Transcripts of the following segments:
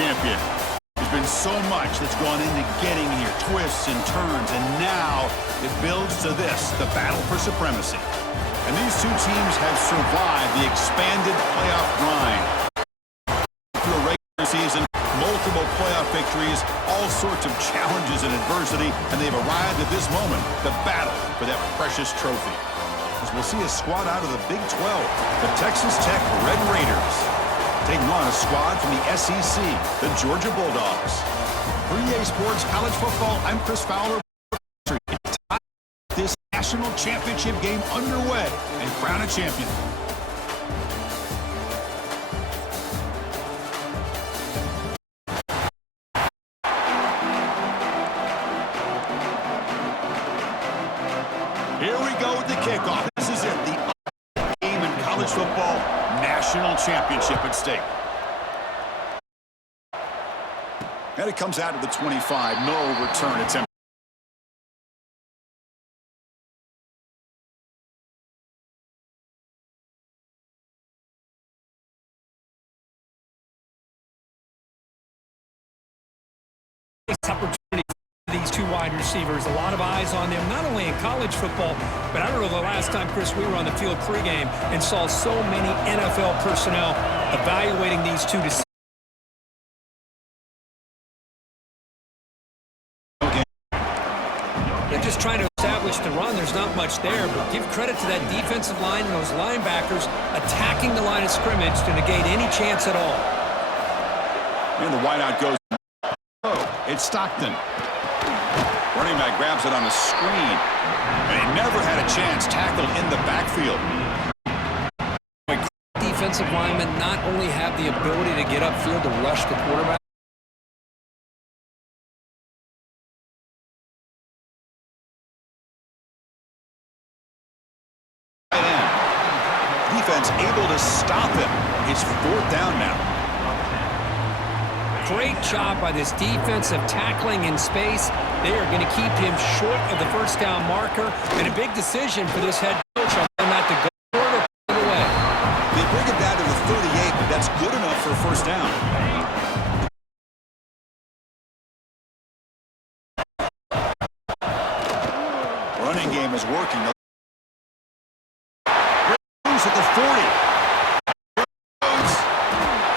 champion. There's been so much that's gone into getting here, twists and turns, and now it builds to this, the battle for supremacy. And these two teams have survived the expanded playoff grind. Through a regular season, multiple playoff victories, all sorts of challenges and adversity, and they've arrived at this moment, the battle for that precious trophy. As we'll see a squad out of the Big 12, the Texas Tech Red Raiders, taking on a squad from the SEC, the Georgia Bulldogs. For EA Sports College Football, I'm Chris Fowler. This national championship game underway and crown a champion. Here we go with the kickoff. This is it, the game in college football, national championship at stake. And it comes out of the 25, no return attempt. Opportunity for these two wide receivers. A lot of eyes on them, not only in college football, but I don't know the last time, Chris, we were on the field pregame and saw so many NFL personnel evaluating these two to see. They're just trying to establish the run. There's not much there, but give credit to that defensive line and those linebackers attacking the line of scrimmage to negate any chance at all. And the wideout goes. It's Stockton. Running back grabs it on the screen. And he never had a chance tackled in the backfield. Defensive linemen not only have the ability to get upfield to rush the quarterback. Defense able to stop him. It's 4th down now. Great job by this defensive tackling in space. They are going to keep him short of the first down marker. And a big decision for this head coach on them at the goal or the way. They bring it down to the 38, but that's good enough for a first down. Running game is working. At the 40.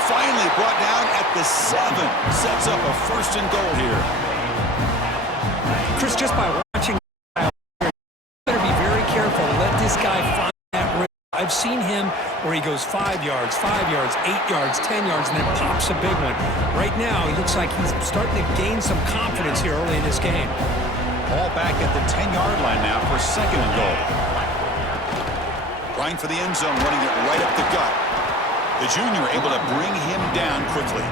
Finally brought down at the 7. Sets up a 1st and goal here. Chris, just by watching, you better be very careful. Let this guy find that rim. I've seen him where he goes 5 yards, 5 yards, 8 yards, 10 yards, and then pops a big one. Right now, he looks like he's starting to gain some confidence here early in this game. Ball back at the 10-yard line now for 2nd and goal. Trying for the end zone, running it right up the gut. The junior able to bring him down quickly.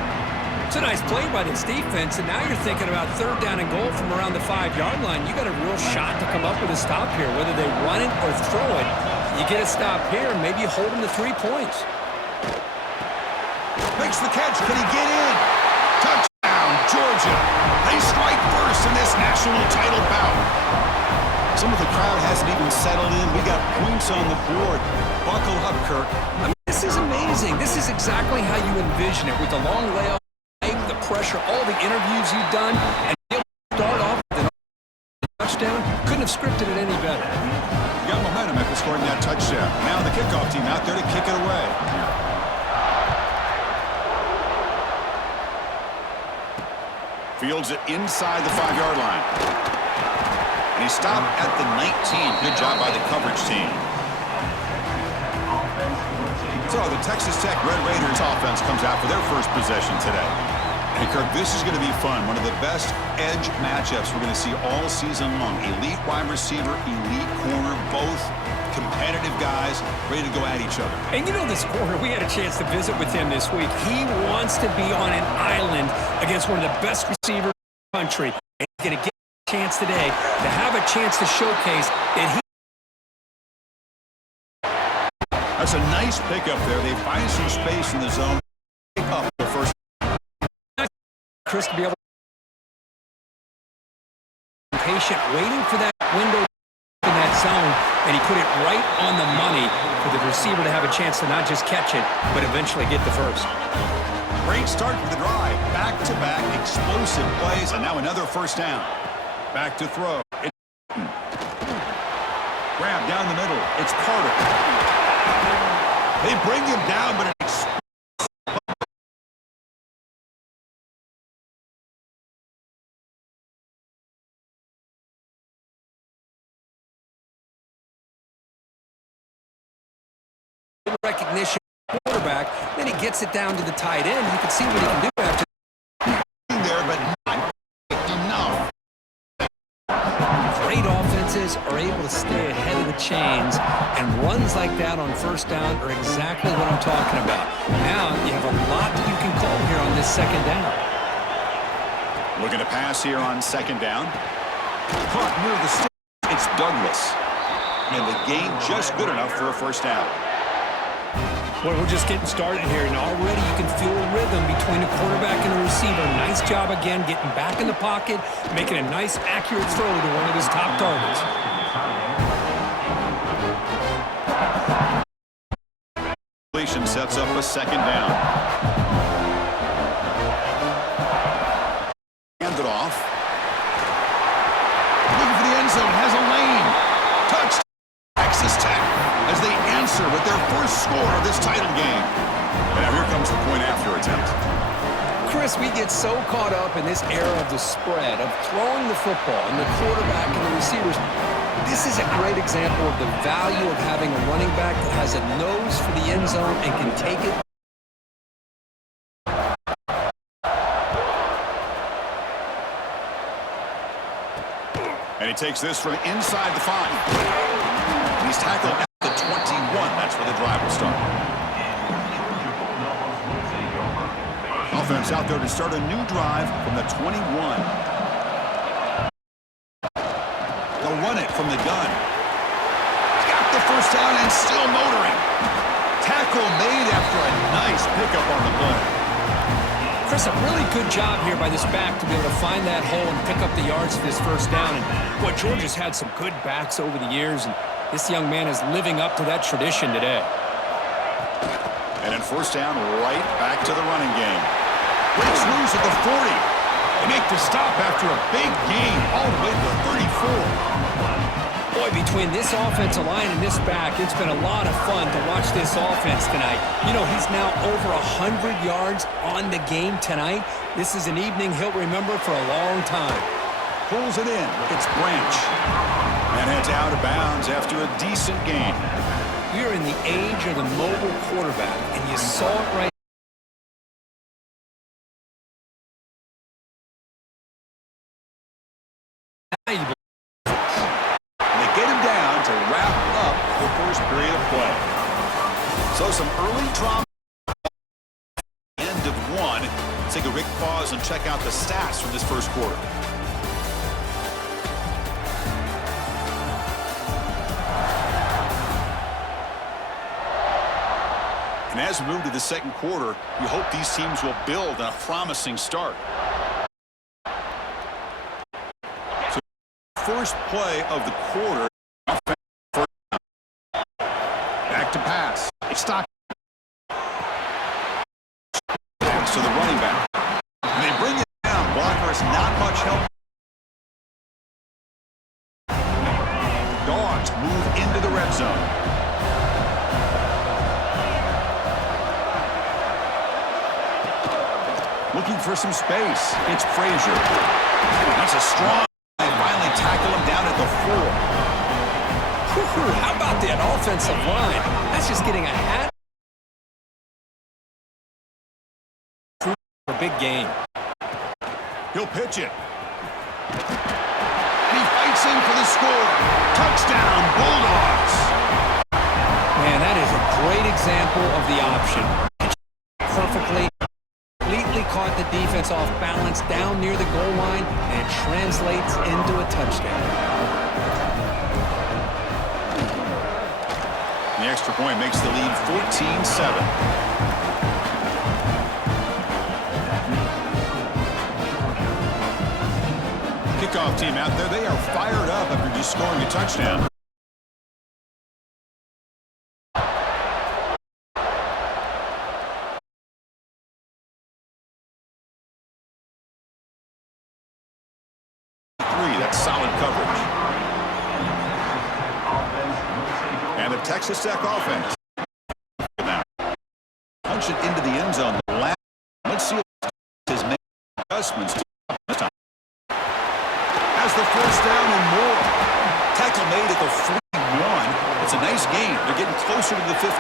It's a nice play by this defense, and now you're thinking about 3rd down and goal from around the 5-yard line. You got a real shot to come up with a stop here. Whether they run it or throw it, you get a stop here, and maybe you hold them to 3 points. Makes the catch. Can he get in? Touchdown, Georgia. They strike first in this national title bout. Some of the crowd hasn't even settled in. We got points on the board. Buckle up, Kirk. I mean, this is amazing. This is exactly how you envision it, with the long layoff, the pressure, all the interviews you've done, and be able to start off with a touchdown. Couldn't have scripted it any better. You got momentum after scoring that touchdown. Now the kickoff team out there to kick it away. Fields it inside the 5-yard line. And he stopped at the 19. Good job by the coverage team. So the Texas Tech Red Raiders offense comes out for their first possession today. And Kirk, this is going to be fun. One of the best edge matchups we're going to see all season long. Elite wide receiver, elite corner, both competitive guys ready to go at each other. And you know this corner, we had a chance to visit with him this week. He wants to be on an island against one of the best receivers in the country. And he's going to get a chance today to have a chance to showcase that he. That's a nice pickup there. They find some space in the zone. Pick up the first. Chris to be able to be patient, waiting for that window in that zone, and he put it right on the money for the receiver to have a chance to not just catch it, but eventually get the first. Great start for the drive. Back-to-back explosive plays, and now another first down. Back to throw. Grab down the middle. It's Carter. They bring him down, but it's recognition quarterback. Then he gets it down to the tight end. You can see what he can do after there, but not enough. Great offenses are able to stay ahead of the chains, and runs like that on first down are exactly what I'm talking about. Now you have a lot that you can call here on this second down. Looking to pass here on second down. Caught near the stick. It's Douglas. And the gain just good enough for a first down. Well, we're just getting started here, and already you can feel a rhythm between a quarterback and a receiver. Nice job again getting back in the pocket, making a nice, accurate throw to one of his top targets. Completion sets up a second down. Hand it off. Looking for the end zone, has a lane. Touchdown, Texas Tech, as they answer with their first score of this title game. And now here comes the point after attempt. Chris, we get so caught up in this era of the spread, of throwing the football, and the quarterback and the receivers. This is a great example of the value of having a running back that has a nose for the end zone and can take it. And he takes this from inside the 5. He's tackled at the 21. That's where the drive will start. Offense out there to start a new drive from the 21. They'll run it from the gun. Got the first down and still motoring. Tackle made after a nice pickup on the play. Chris, a really good job here by this back to be able to find that hole and pick up the yards for this first down. And boy, Georgia's had some good backs over the years, and this young man is living up to that tradition today. And then first down, right back to the running game. Breaks loose at the 40. They make the stop after a big gain all the way to the 34. Boy, between this offensive line and this back, it's been a lot of fun to watch this offense tonight. You know, he's now over 100 yards on the game tonight. This is an evening he'll remember for a long time. Pulls it in. It's Branch. And heads out of bounds after a decent gain. We're in the age of the mobile quarterback, and you saw it right. They get him down to wrap up the first period of play. So some early drama. End of one. Let's take a quick pause and check out the stats from this first quarter. And as we move to the second quarter, we hope these teams will build on a promising start. So first play of the quarter. Back to pass. It's stock. To the running back. And they bring it down. Blocker is not much help. Dogs move into the red zone. Looking for some space. It's Frazier. That's a strong. They finally tackle him down at the 4. How about that offensive line? That's just getting a hat. A big game. He'll pitch it. And he fights in for the score. Touchdown, Bulldogs. Man, that is a great example of the option. Perfectly. Completely caught the defense off balance down near the goal line, and it translates into a touchdown. The extra point makes the lead 14-7. Kickoff team out there, they are fired up after just scoring a touchdown. That's solid coverage. And the Texas Tech offense. Now, punch it into the end zone. Let's see if his main adjustments this time. Has the first down and more. Tackle made at the 41. It's a nice game. They're getting closer to the 50.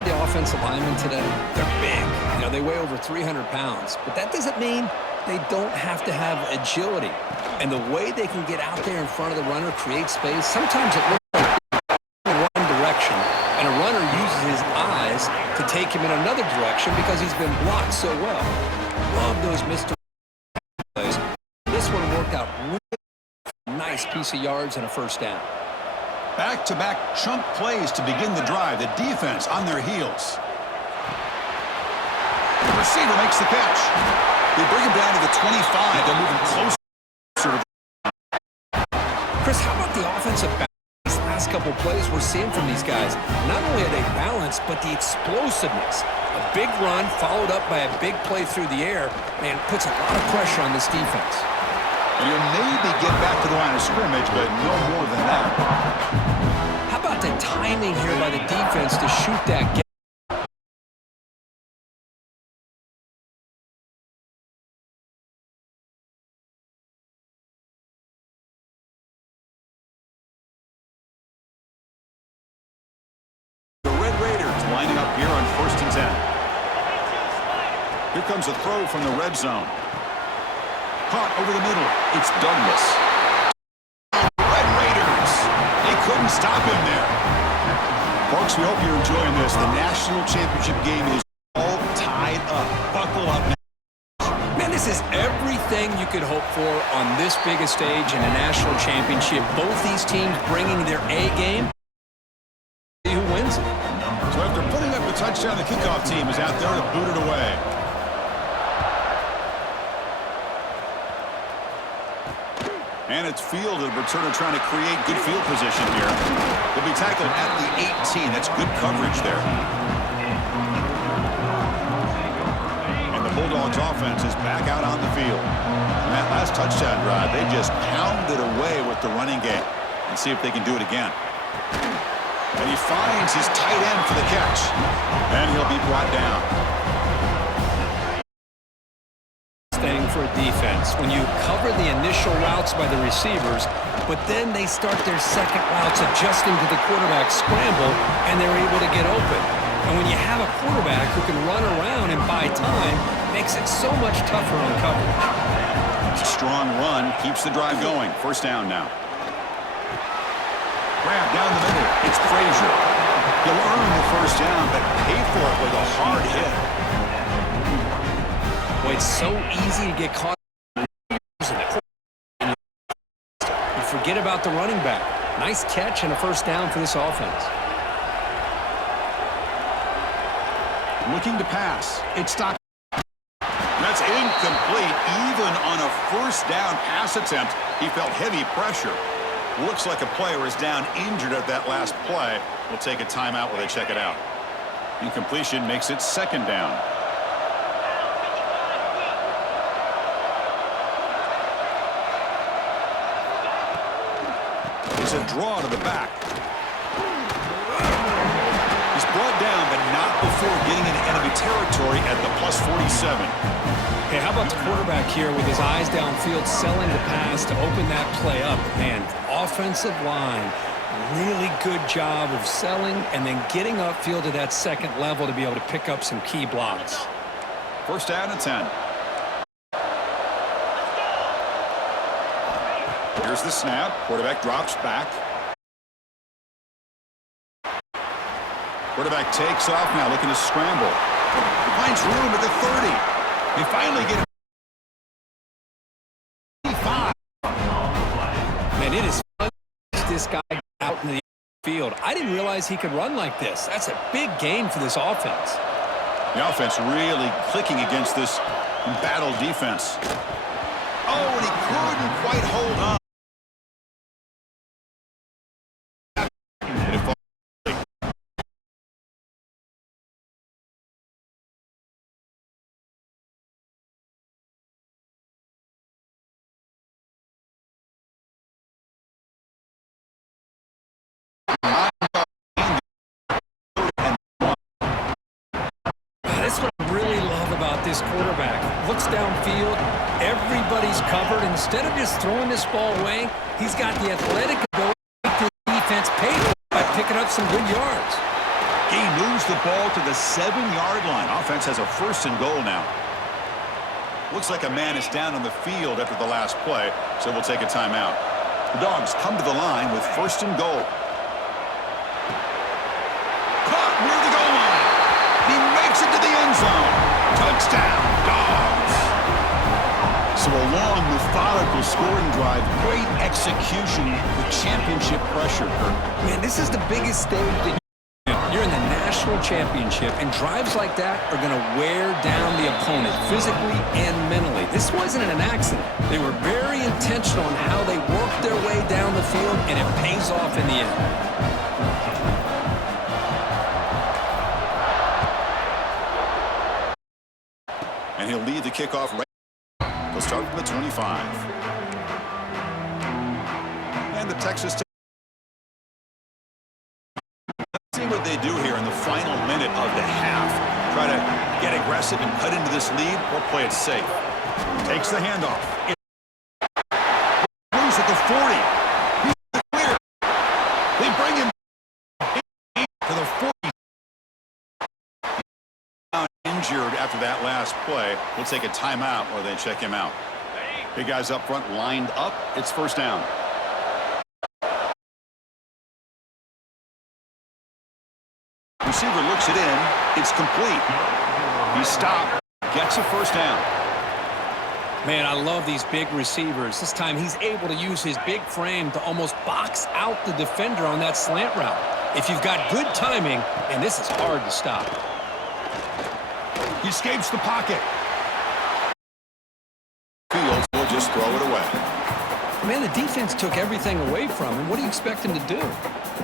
The offensive linemen today, they're big. You know, they weigh over 300 pounds. But that doesn't mean they don't have to have agility. And the way they can get out there in front of the runner, create space, sometimes it looks like in one direction, and a runner uses his eyes to take him in another direction because he's been blocked so well. Love those missed plays. This one worked out really nice piece of yards and a first down. Back-to-back chunk plays to begin the drive. The defense on their heels. The receiver makes the catch. They bring him down to the 25. They're moving closer to the... Chris, how about the offensive balance? These last couple plays we're seeing from these guys. Not only are they balanced, but the explosiveness. A big run followed up by a big play through the air, man, puts a lot of pressure on this defense. And you'll maybe get back to the line of scrimmage, but no more than that. How about the timing here by the defense to shoot that gap? The Red Raiders lining up here on 1st and 10. Here comes a throw from the red zone. Caught over the middle. It's Douglas. Red Raiders. They couldn't stop him there. Folks, we hope you're enjoying this. The national championship game is all tied up. Buckle up. Man, this is everything you could hope for on this big a stage in a national championship. Both these teams bringing their A game. See who wins it. So after putting up the touchdown, the kickoff team is out there to boot it away. And it's fielded. Returner trying to create good field position here. They'll be tackled at the 18. That's good coverage there. And the Bulldogs offense is back out on the field. And that last touchdown drive, they just pounded away with the running game. And see if they can do it again. And he finds his tight end for the catch. And he'll be brought down. For defense when you cover the initial routes by the receivers, but then they start their second routes adjusting to the quarterback scramble, and they're able to get open. And when you have a quarterback who can run around and buy time, it makes it so much tougher on coverage. It's a strong run, keeps the drive going. First down now. Grab down the middle. It's Frazier. He'll earn the first down, but pay for it with a hard hit. Well, it's so easy to get caught. You forget about the running back. Nice catch and a first down for this offense. Looking to pass. It's stopped. That's incomplete. Even on a first down pass attempt, he felt heavy pressure. Looks like a player is down injured at that last play. We'll take a timeout while they check it out. Incompletion makes it second down. It's a draw to the back. He's brought down, but not before getting into enemy territory at the +47. Hey, how about the quarterback here with his eyes downfield, selling the pass to open that play up? Man, offensive line, really good job of selling and then getting upfield to that second level to be able to pick up some key blocks. First down and 10. Here's the snap. Quarterback drops back. Quarterback takes off now, looking to scramble. Finds room at the 30. They finally get him. 25. Man, it is fun to watch this guy out in the field. I didn't realize he could run like this. That's a big gain for this offense. The offense really clicking against this embattled defense. Oh, and he couldn't quite hold on. this quarterback. Looks downfield. Everybody's covered. Instead of just throwing this ball away, he's got the athletic ability to make the defense pay by picking up some good yards. He moves the ball to the 7-yard line. Offense has a 1st and goal now. Looks like a man is down on the field after the last play, so we'll take a timeout. The Dogs come to the line with 1st and goal. Caught near the goal line. He makes it to the end zone. Touchdown, Dogs. So a long, methodical scoring drive. Great execution with championship pressure, Kurt. Man, this is the biggest stage that you're in the national championship, and drives like that are going to wear down the opponent physically and mentally. This wasn't an accident. They were very intentional in how they worked their way down the field, and it pays off in the end. And he'll lead the kickoff right. They'll start from the 25. And the Texas Tech. Let's see what they do here in the final minute of the half. Try to get aggressive and cut into this lead, or play it safe. Takes the handoff. Moves at the 40. He's clear. They bring him to the 40. Injured after that last play. We'll take a timeout or they check him out. Big guys up front lined up. It's 1st down. Receiver looks it in. It's complete. He stopped. Gets a 1st down. Man, I love these big receivers. This time he's able to use his big frame to almost box out the defender on that slant route. If you've got good timing, and this is hard to stop. He escapes the pocket. Fields will just throw it away. Man, the defense took everything away from him. What do you expect him to do?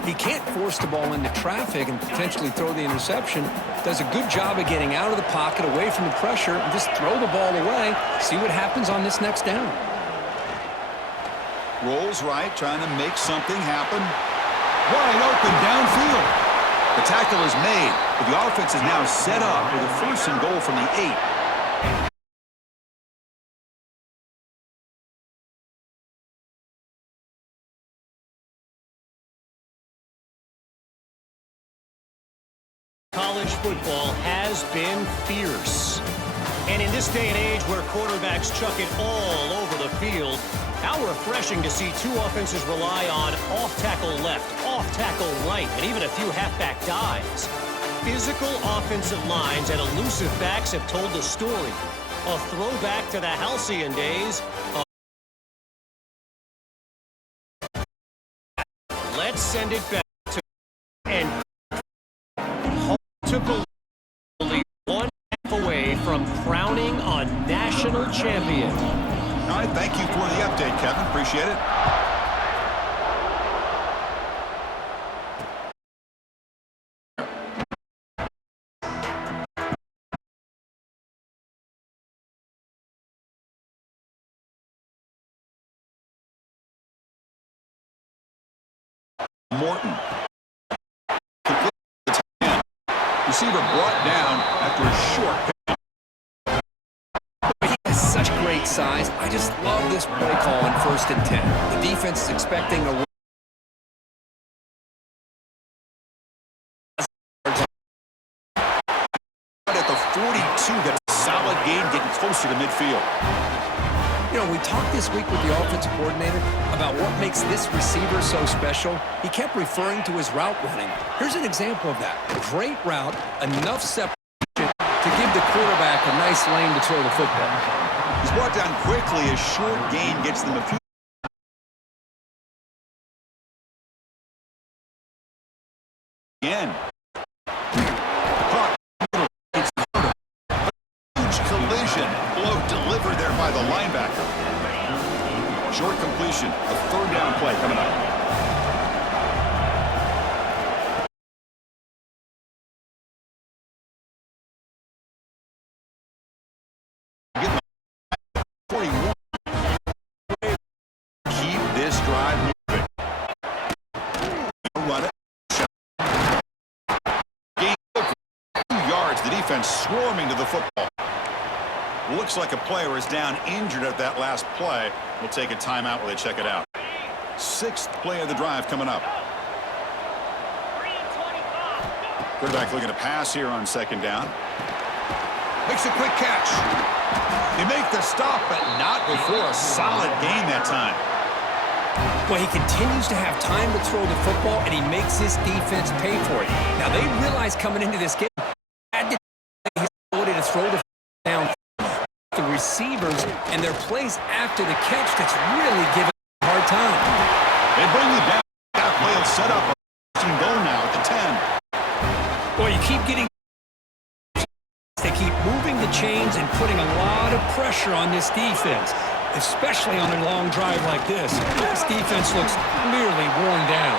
He can't force the ball into traffic and potentially throw the interception. Does a good job of getting out of the pocket, away from the pressure, and just throw the ball away. See what happens on this next down. Rolls right, trying to make something happen. Wide open downfield. The tackle is made, but the offense is now set up with a 1st and goal from the 8. College football has been fierce. And in this day and age where quarterbacks chuck it all over the field, how refreshing to see two offenses rely on off-tackle left, off-tackle right, and even a few halfback dives. Physical offensive lines and elusive backs have told the story. A throwback to the halcyon days. Let's send it back to and to believe 1 half away from crowning a national champion. All right, thank you for the update, Kevin. Appreciate it. Morton. Receiver brought down after a short pick. He has such great size. I just love this play call on 1st and 10. The defense is expecting a at the 42, got a solid gain getting closer to midfield. You know, we talked this week with the offensive coordinator about what makes this receiver so special. He kept referring to his route running. Here's an example of that. Great route, enough separation to give the quarterback a nice lane to throw the football. He's brought down quickly. A short gain gets them a few. Again. Huge collision. Blow delivered there by the linebacker. Short completion. A 3rd down play coming up. Keep this drive moving. Run it. Gain 2 yards. The defense swarming to the football. Looks like a player is down injured at that last play. We'll take a timeout while they check it out. Sixth play of the drive coming up. Quarterback looking to pass here on second down. Makes a quick catch. They make the stop, but not before a solid gain that time. Well, he continues to have time to throw the football, and he makes his defense pay for it. Now, they realize coming into this game, his ability to throw the down the receivers and their plays after the catch that's really giving a hard time. They bring you down. That play will set up a goal now at the 10. Well, you keep getting... They keep moving the chains and putting a lot of pressure on this defense, especially on a long drive like this. This defense looks clearly worn down.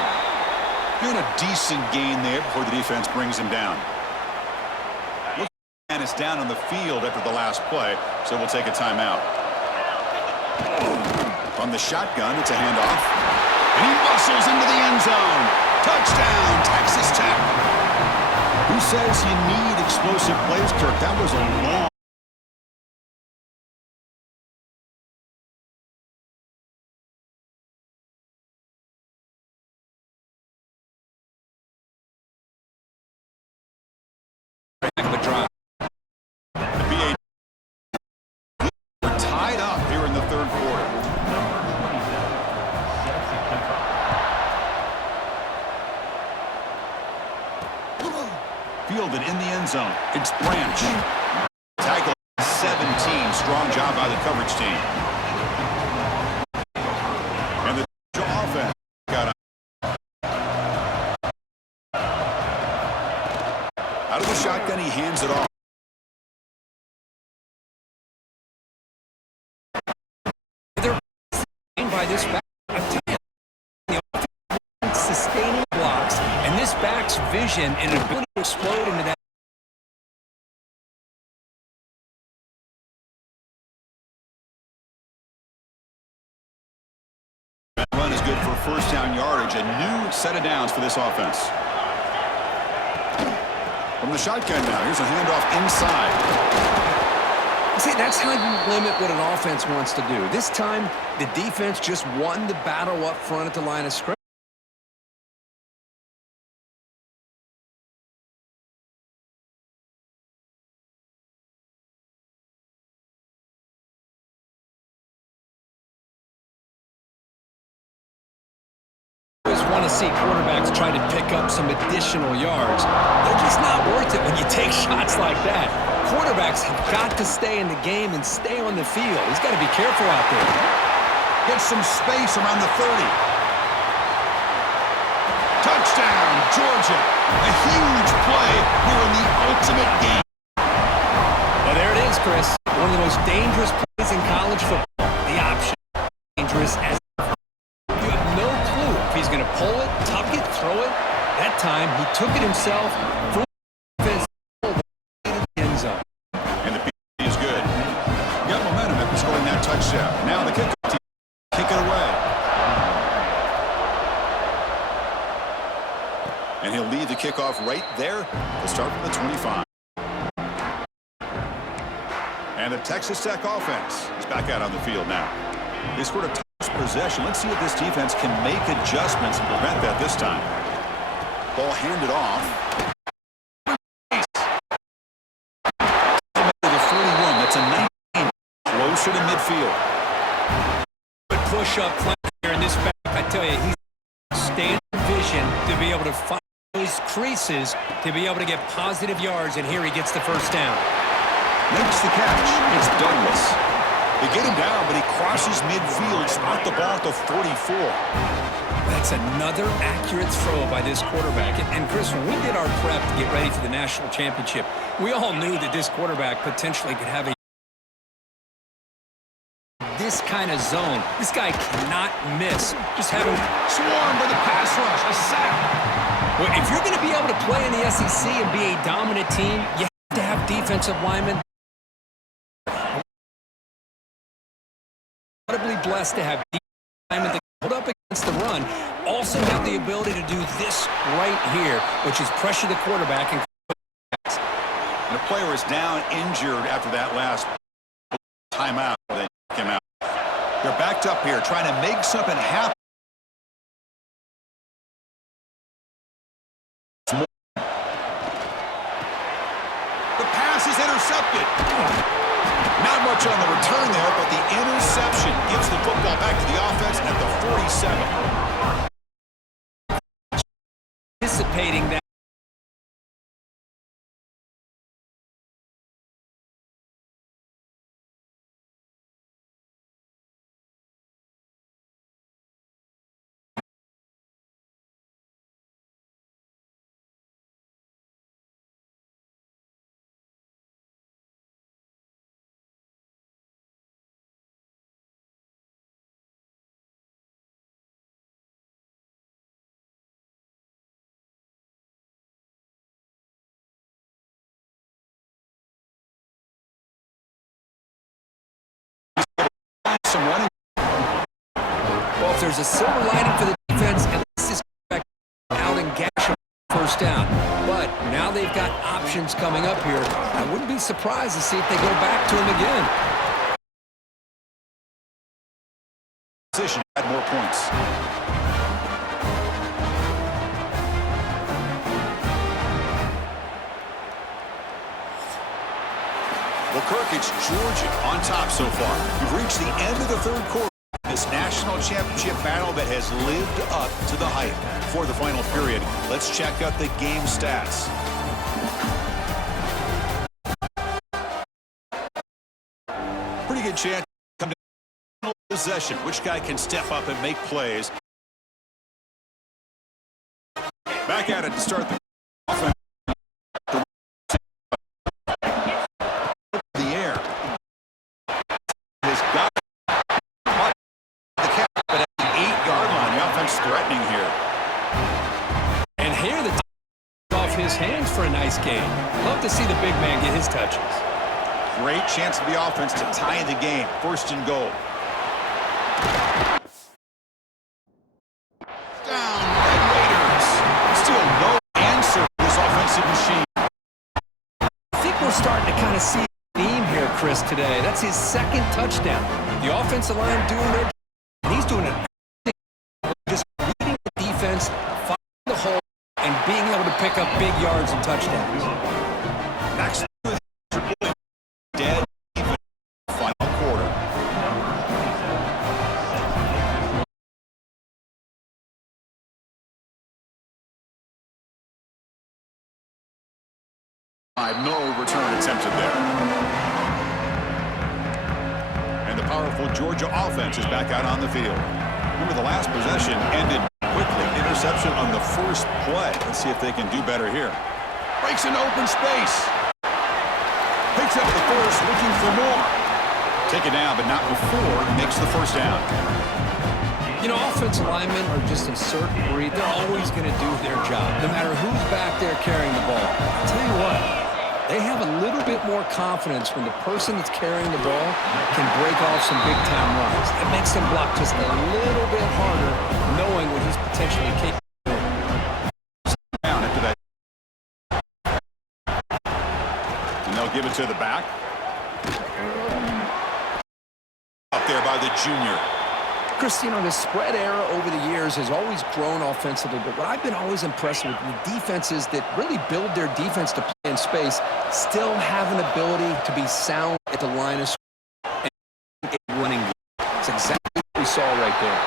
Doing a decent gain there before the defense brings him down. And it's down on the field after the last play, so we'll take a timeout. From the shotgun, it's a handoff. And he muscles into the end zone. Touchdown, Texas Tech. Who says you need explosive plays, Kirk? That was a long... Tied up here in the third quarter. Fielded in the end zone. It's Branch. Tackle 17. Strong job by the coverage team. And the offense got up. Out of the shotgun, he hands it off. By this back, the offense sustaining blocks, and this back's vision and ability to explode into that. That run is good for first down yardage. A new set of downs for this offense. From the shotgun now, here's a handoff inside. See, that's how you limit what an offense wants to do. This time, the defense just won the battle up front at the line of scrimmage. Want to see quarterbacks try to pick up some additional yards. They're just not worth it when you take shots like that. Quarterbacks have got to stay in the game and stay on the field. He's got to be careful out there. Get some space around the 30. Touchdown, Georgia. A huge play here in the ultimate game. Well, there it is, Chris. One of the most dangerous plays in college football. The option. Dangerous as you have no clue if he's going to pull it, tuck it, throw it. That time, he took it himself. And the P is good. Got momentum after scoring that touchdown. Now the kickoff team kick it away. And he'll lead the kickoff right there to start from the 25. And the Texas Tech offense is back out on the field now. They scored a touch possession. Let's see if this defense can make adjustments and prevent that this time. Ball handed off. The 41. That's a 19. Closer to midfield. Good push-up play here in this back. I tell you, he's standing vision to be able to find those creases to be able to get positive yards, and here he gets the first down. Makes the catch. It's Douglas. They get him down, but he crosses midfield, spot the ball at the 44. That's another accurate throw by this quarterback. And Chris, when we did our prep to get ready for the national championship, we all knew that this quarterback potentially could have this kind of zone. This guy cannot miss. Just having swarmed by the pass rush, a sack. Well, if you're going to be able to play in the SEC and be a dominant team, you have to have defensive linemen. Incredibly blessed to have linemen that hold up against the run. Also have the ability to do this right here, which is pressure the quarterback. And the player is down injured after that last timeout. They kick him out. They're backed up here trying to make something happen. The pass is intercepted. Not much on the return there, but the interception gives the football back to the offense at the 47. Anticipating that. Some running. Well, if there's a silver lining for the defense, at least this back out and gash them first down. But now they've got options coming up here. I wouldn't be surprised to see if they go back to him again. Position had more points. Well, Kirk, it's Georgia on top so far. We've reached the end of the third quarter. This national championship battle that has lived up to the hype. For the final period, let's check out the game stats. Pretty good chance to come to possession. Which guy can step up and make plays? Back at it to start the offense. The air. Has got the cap, but at the 8-yard line, the offense threatening here. And here the off his hands for a nice game. Love to see the big man get his touches. Great chance for the offense to tie the game. First and goal. Down, Red Raiders. Still no answer for this offensive machine. I think we're starting to kind of see a theme here, Chris, today. That's his second touchdown. The offensive line doing their job, and he's doing it. Just reading the defense, finding the hole, and being able to pick up big yards and touchdowns. Next, dead even final quarter. No return attempted there. And the powerful Georgia offense is back out on the field. Remember, the last possession ended quickly. Interception on the first play. Let's see if they can do better here. Breaks an open space. Picks up the first, looking for more. Take it down, but not before he makes the first down. You know, offensive linemen are just a certain breed. They're always going to do their job, no matter who's back there carrying the ball. I'll tell you what, they have a little bit more confidence when the person that's carrying the ball can break off some big-time runs. It makes them block just a little bit harder, knowing what he's potentially capable of. Down into that. And they'll give it to the back. Up there by the junior. Chris, you know, the spread era over the years has always grown offensively, but what I've been always impressed with the defenses that really build their defense to play in space still have an ability to be sound at the line of scrimmage and a running game. That's exactly what we saw right there.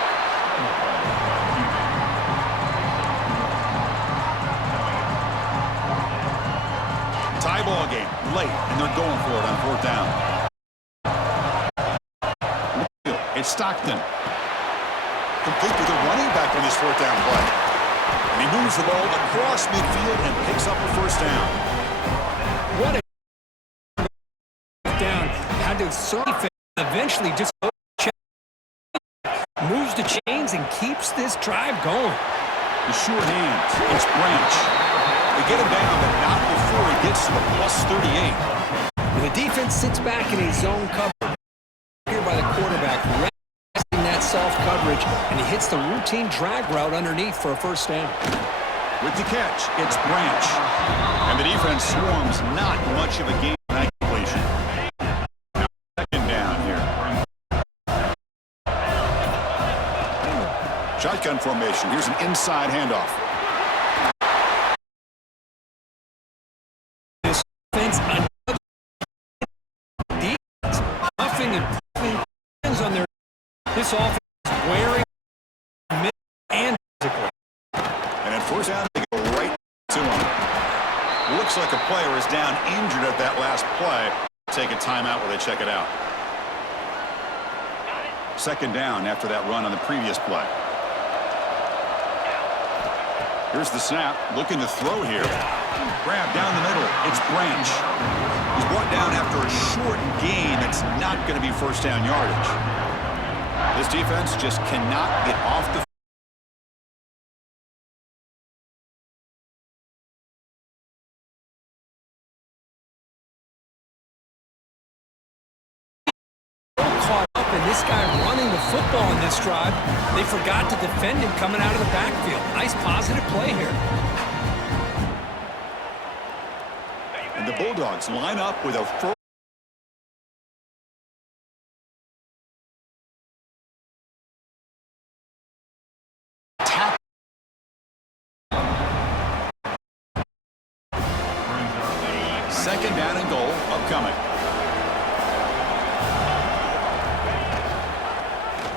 Tie ball game late, and they're going for it on fourth down. It's Stockton. Complete with a running back on his fourth down play. And he moves the ball across midfield and picks up a first down. What a down. Had to certainly eventually just moves the chains and keeps this drive going. The short hands. It's Branch. They get him down, but not before he gets to the plus 38. And the defense sits back in a zone cover here by the quarterback. That soft coverage, and he hits the routine drag route underneath for a first down. With the catch, it's Branch. And the defense swarms not much of a game night completion. Second down here. Shotgun formation. Here's an inside handoff. This offense, defense, puffing and puffing hands on their. This offense is wearing and physically. And at first down, they go right to him. Looks like a player is down injured at that last play. Take a timeout while they check it out. Second down after that run on the previous play. Here's the snap. Looking to throw here. Grab down the middle. It's Branch. He's brought down after a short gain. That's not going to be first down yardage. This defense just cannot get off the caught up, and this guy running the football in this drive, they forgot to defend him coming out of the backfield. Nice positive play here. And the Bulldogs line up with a first. Second down and goal upcoming.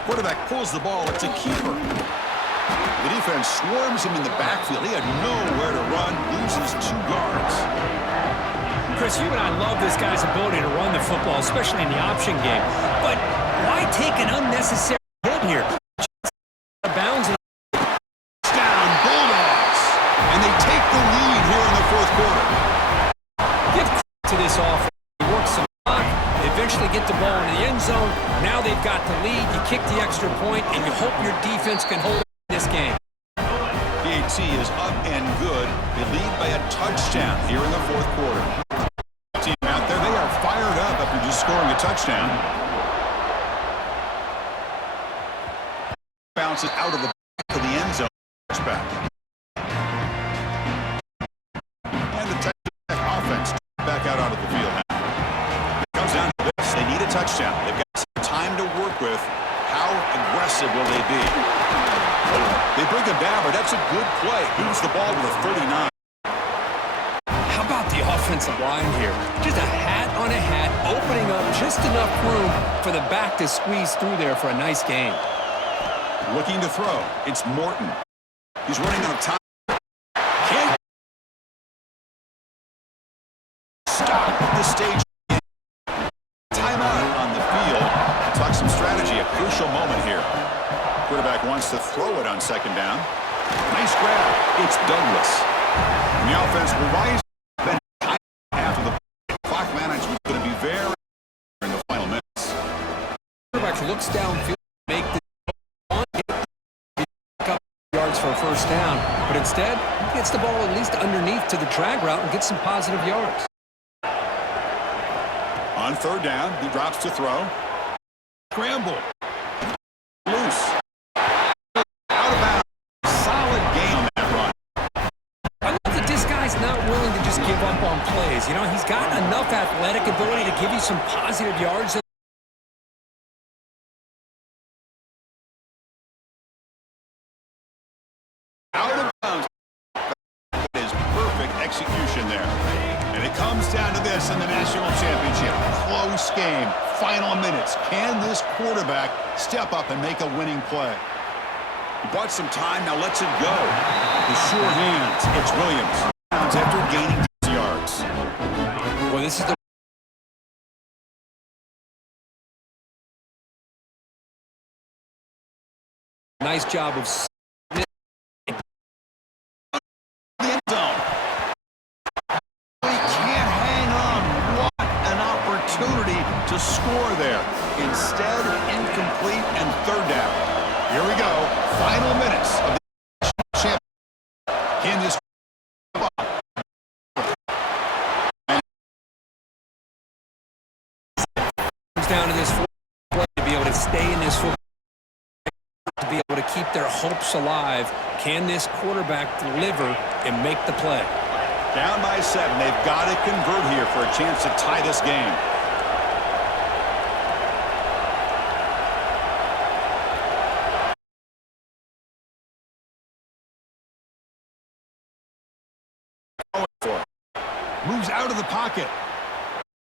Quarterback pulls the ball. It's a keeper. The defense swarms him in the backfield. He had nowhere to run. Loses 2 yards. Chris, you and I love this guy's ability to run the football, especially in the option game. But why take an unnecessary hit here? Bounds and Down Bulldogs. And they take the lead here in the fourth quarter. give credit to this offense. They work some block. They eventually get the ball in the end zone. Now they've got the lead. You kick the extra point, and you hope your defense can hold this game. PAT is up and good. They lead by a touchdown here in the fourth quarter. Team out there, they are fired up after just scoring a touchdown. Bounces out of the back of the end zone. Touchback. And the Tech offense back out onto the field now. It comes down to this. They need a touchdown. They've got some time to work with. How aggressive will they be? They bring him down, but that's a good play. Moves the ball with a 39. How about the offensive line here? Just a hat on a hat, opening up just enough room for the back to squeeze through there for a nice game. Looking to throw. It's Morton. He's running out of time. Can't stop the stage. Timeout on the field. Talk some strategy. A crucial moment here. Quarterback wants to throw it on second down. Nice grab. It's Douglas. And the offense will rise after the clock management is going to be very in the final minutes. Quarterback looks downfield to make the couple yards for a first down, but instead he gets the ball at least underneath to the drag route and gets some positive yards. On third down, he drops to throw. Scramble. Loose. Out of bounds. Solid game on that run. I love that this guy's not willing to just give up on plays. You know, he's got enough athletic ability to give you some positive yards. Out of bounds. That is perfect execution there. And it comes down to this in the national championship. Close game. Final minutes. Can this quarterback step up and make a winning play? He bought some time. Now lets it go. The sure hands. It's Williams. After gaining 6 yards. Well, this is the nice job of The end zone. He can't hang on. What an opportunity to score there. Instead, incomplete and third down. Here we go. Final minutes of the championship. Can this comes down to this play to be able to stay in this football, to be able to keep their hopes alive. Can this quarterback deliver and make the play? down by 7? They've got to convert here for a chance to tie this game. Moves out of the pocket.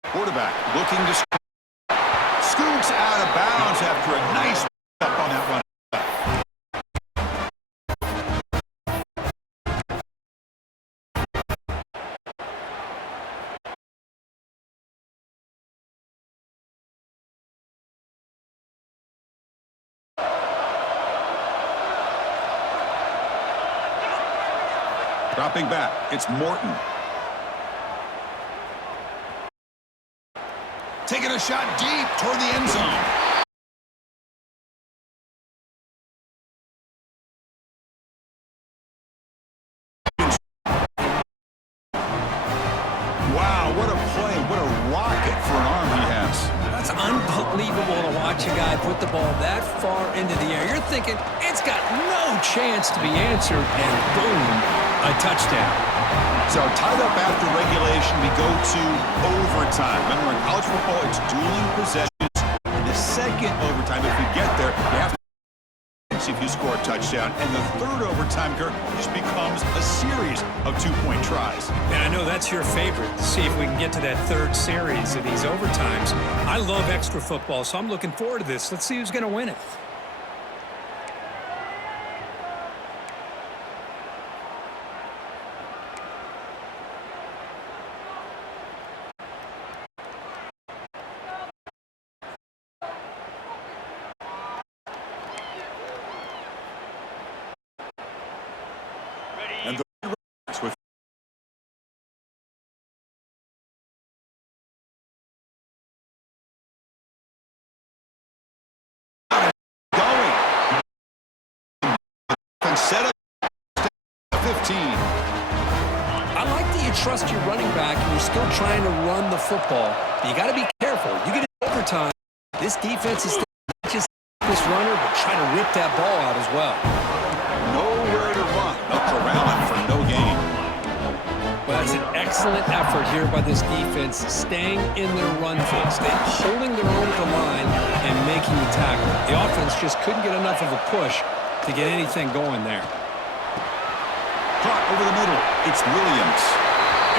Quarterback looking to scoots out of bounds after a nice up on that run. Dropping back, it's Morton. Taking a shot deep toward the end zone. Wow, what a play. What a rocket for an arm he has. That's unbelievable to watch a guy put the ball that far into the air. You're thinking it's got no chance to be answered, and boom, a touchdown. So tied up after regulation, we go to overtime. Remember, in college football, it's dueling possessions. In the second overtime, if we get there, you have to see if you score a touchdown. And the third overtime, Kirk, just becomes a series of two-point tries. And I know that's your favorite, to see if we can get to that third series of these overtimes. I love extra football, so I'm looking forward to this. Let's see who's going to win it. And the with going and set up 15. I like that you trust your running back and you're still trying to run the football. But you got to be careful. You get in overtime. This defense is not just this runner, but try to rip that ball out as well. Nowhere to run. Up around him for no gain. Well, that's an excellent effort here by this defense, staying in their run fix, holding their own at the line and making the tackle. The offense just couldn't get enough of a push to get anything going there. Caught over the middle. It's Williams.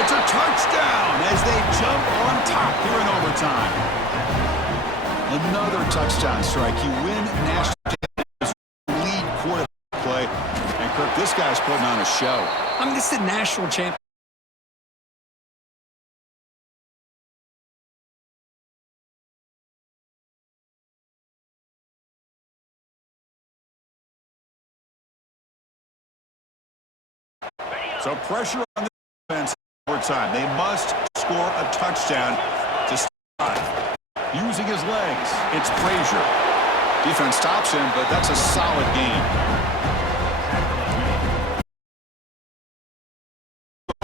It's a touchdown as they jump on top here in overtime. Another touchdown strike. You win national championship lead quarterback play. And, Kirk, this guy's putting on a show. I mean, this is a national championship. So pressure on the defense overtime. They must score a touchdown to start. Using his legs, it's Frazier. Defense stops him, but that's a solid game.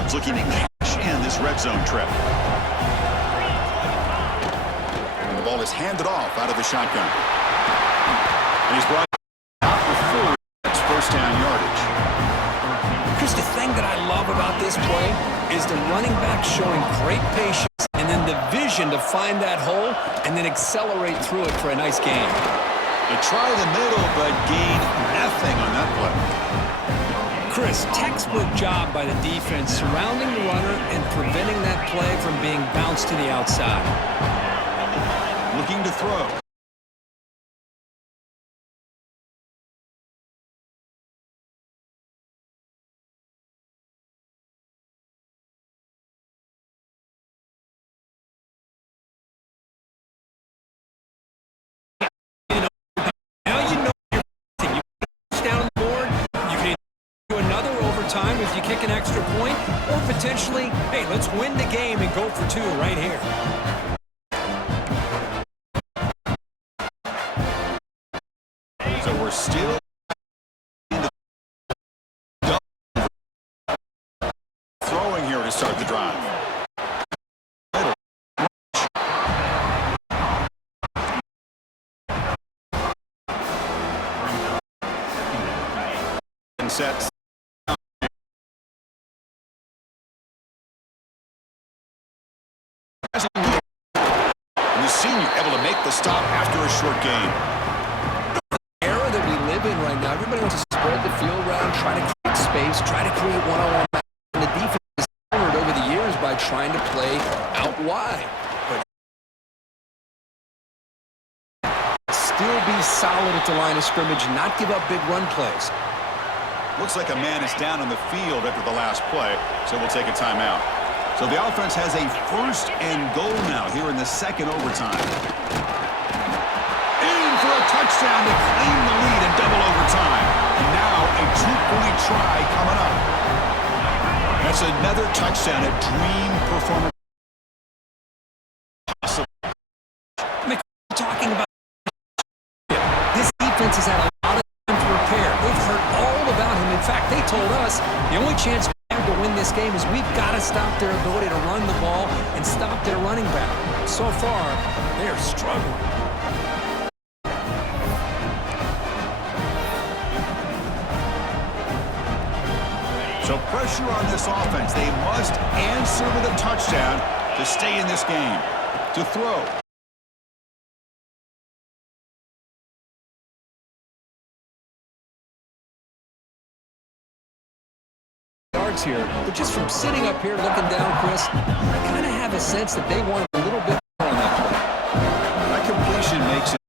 He's looking to cash in this red zone trip. And the ball is handed off out of the shotgun. And he's brought out before it's first down yardage. Chris, the thing that I love about this play is the running back showing great patience and then the vision to find that hole and then accelerate through it for a nice gain. They try the middle, but gain nothing on that play. Chris, textbook job by the defense surrounding the runner and preventing that play from being bounced to the outside. Looking to throw. If you kick an extra point, or potentially, hey, let's win the game and go for two right here. So we're still in the throwing here to start the drive. And sets. And the senior able to make the stop after a short gain. The era that we live in right now, everybody wants to spread the field around, try to create space, try to create one-on-one. And the defense is covered over the years by trying to play out wide. But still be solid at the line of scrimmage and not give up big run plays. Looks like a man is down on the field after the last play, so we'll take a timeout. So the offense has a 1st and goal now here in the second overtime. In for a touchdown to claim the lead in double overtime. And now a 2-point try coming up. That's another touchdown, a dream performance. Talking about this defense has had a lot of time to repair. They've heard all about him. In fact, they told us the only chance we have to win this game is we've got to stop their ability to run the ball and stop their running back. So far, they are struggling. So pressure on this offense. They must answer with a touchdown to stay in this game. To throw. Here, but just from sitting up here looking down, Chris, I kind of have a sense that they want a little bit more on that play. That completion makes it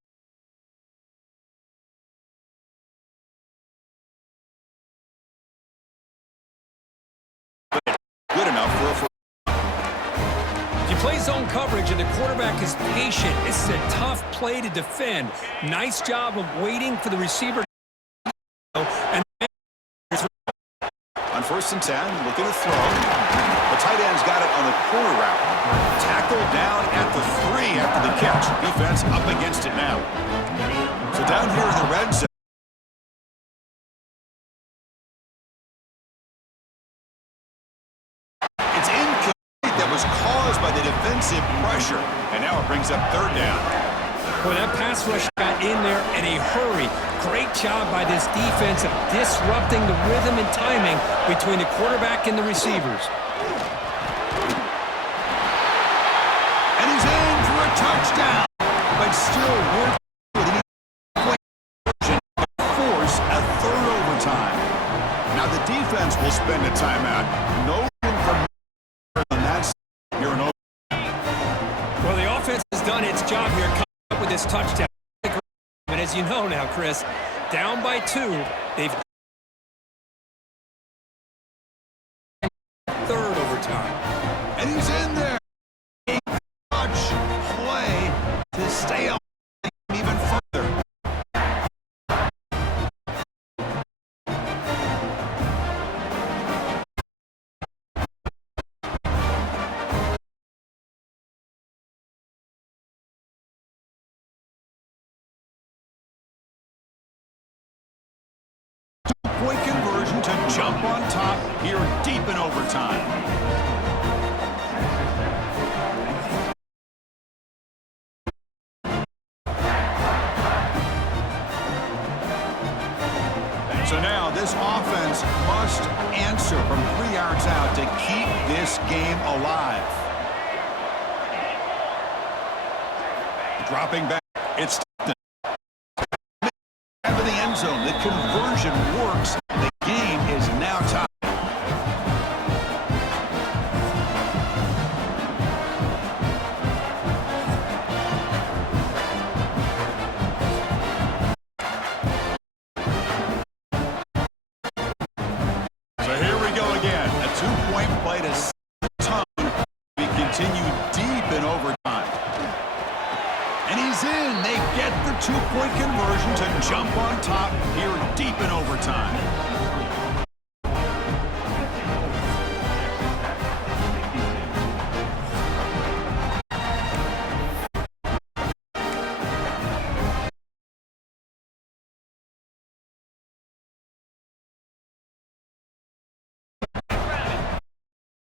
good enough for a first. If you play zone coverage and the quarterback is patient, this is a tough play to defend. Nice job of waiting for the receiver and on 1st and 10, looking to throw. The tight end's got it on the corner route. Tackle down at the 3 after the catch. Defense up against it now. So down here in the red zone. It's incomplete. That was caused by the defensive pressure. And now it brings up 3rd down. Boy, that pass rush got in there in a hurry. Great job by this defense of disrupting the rhythm and timing between the quarterback and the receivers. And he's in for a touchdown. But still worth force a 3rd overtime. Now the defense will spend a timeout. No room for on that here in overtime. Well, the offense has done its job here coming up with this touchdown. And as you know now, Chris, down by 2, they've 3rd overtime. And he's in there. A clutch play to stay up even further. Point conversion to jump on top here deep in overtime. So now this offense must answer from 3 yards out to keep this game alive. Dropping back, it's into the end zone. The conversion works. The game is now tied. So here we go again. A 2-point play to set the tone. We continue deep in overtime. And he's in. They get the 2-point conversion to jump on top here deep in overtime.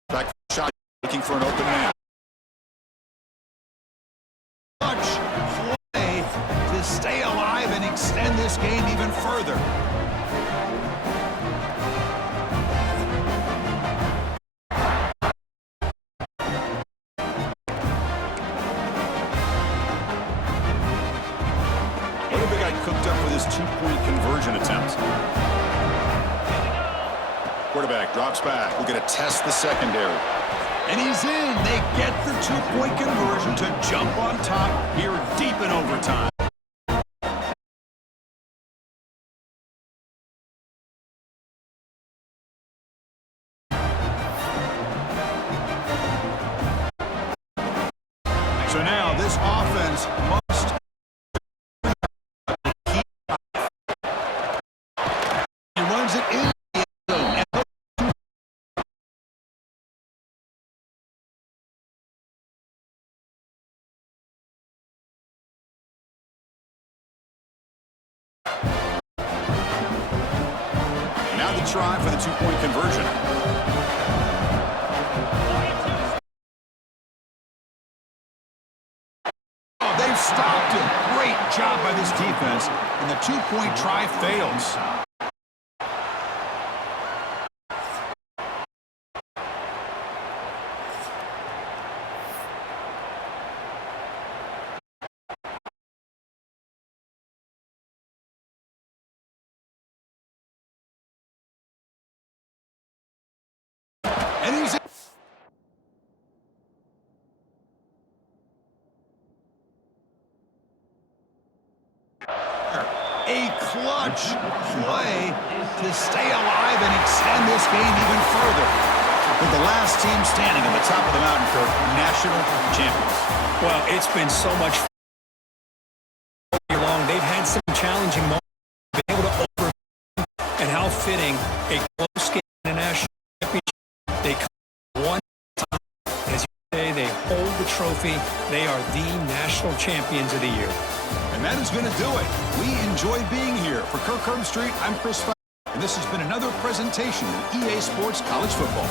Back shot, looking for an open man. Play to stay alive and extend this game even further. What have they got cooked up for this 2-point conversion attempt? Quarterback drops back. We're going to test the secondary. And he's in. They get the two-point conversion to jump on top here deep in overtime. So now this offense must keep. He runs it in the end zone. Now the try for the two-point conversion. They've stopped him. Great job by this defense, and the two-point try fails. And he's a clutch play to stay alive and extend this game even further. With the last team standing at the top of the mountain for national champions. Well, it's been so much fun all year long. They've had some challenging moments, been able to overcome, and how fitting a close game in a national championship. They come one time, as you say, they hold the trophy. They are the national champions of the year. And that is going to do it. We enjoyed being here. For Kirk Herbstreit, I'm Chris Fein, and this has been another presentation of EA Sports College Football.